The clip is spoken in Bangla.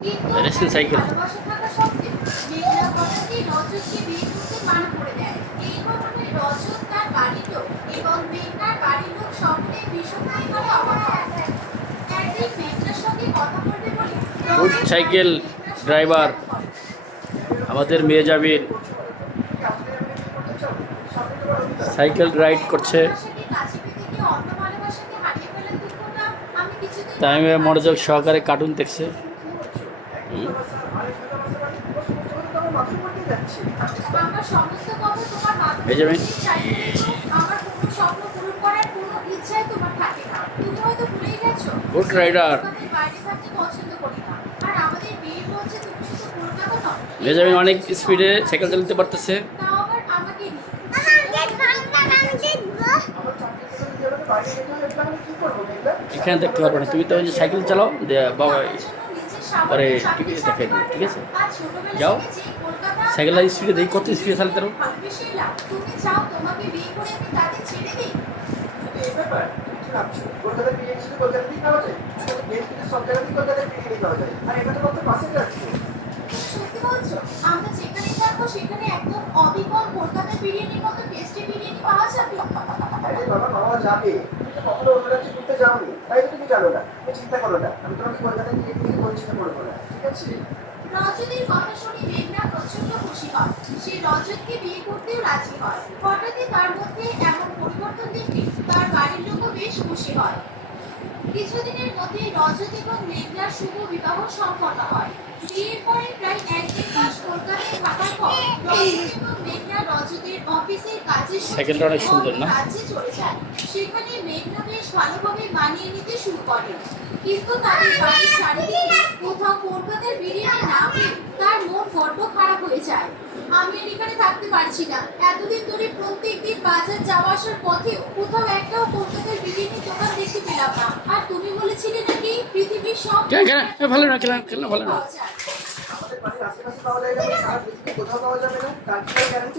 Rachel cycle. সাইকেল ড্রাইভার আমাদের মেজাবিন সাইকেল রাইড করছে, তাই মনোযোগ সহকারে কার্টুন দেখছে। Mehazabien good rider. মেজাবিন অনেক স্পিডে সাইকেল চালাতে পারতেছে। এখানে দেখতে পারবে না, তুমি তো ওই যে সাইকেল চালাও বাবা পরে দেখে দিই, ঠিক আছে? যাও সাইকেল স্পিডে দেখি কত স্পিডে চালাতে পারো। সেখানে একদম অবিকল কলকাতার বিরিয়ানির মতো টেস্টি বিরিয়ানি পাওয়া যাবে। আরে বাবা পাওয়া যাবে, তুমি তো কখনো অন্য রাজ্যে ঘুরতে যাওনি, তাই তো তুমি জানো না। তুমি চিন্তা করো না, আমি তোমাকে কলকাতায় নিয়ে গিয়ে পরিচিত করবো না, ঠিক আছে? রজনীর কথা শুনে মেঘনা প্রচন্ড খুশি হয়। সে রজতকে বিয়ে করতেও রাজি হয়। হঠাৎই তার মধ্যে এমন পরিবর্তন দেখে তার বাড়ির লোকও বেশ খুশি হয়। কিছুদিনের মধ্যে রজত এবং মেঘনার শুভ বিবাহ সম্পন্ন হয়। বিয়ের পরে প্রায় 1-1.5 মাস কলকাতায় থাকার পর রজত এবং মেঘনা রজতের অফিসের কাজের সাইকেলটা অনেক সুন্দর না? রাজ্যে চলে যায়। সেখানে মেঘনা বেশ ভালোভাবে মানিয়ে নিতে শুরু করে, কিন্তু তাদের বাড়ির চারিদিকে কোথাও কলকাতার বিরিয়ানি না পেয়ে তার মন বড্ড খারাপ হয়ে যায়। আমি আর এখানে থাকতে পারছি না। এতদিন ধরে প্রত্যেকদিন বাজার যাওয়া আসার পথে কোথাও একটাও কলকাতার বিরিয়ানির দোকান দেখতে পেলাম না। আর তুমি বলেছিলে নাকি পৃথিবীর সব ভালো না, খেলা ভালো না। আমাদের বাড়ির আশেপাশে পাওয়া যায় না, সারা পৃথিবীতে কোথাও পাওয়া যাবে না, তার কি গ্যারান্টি?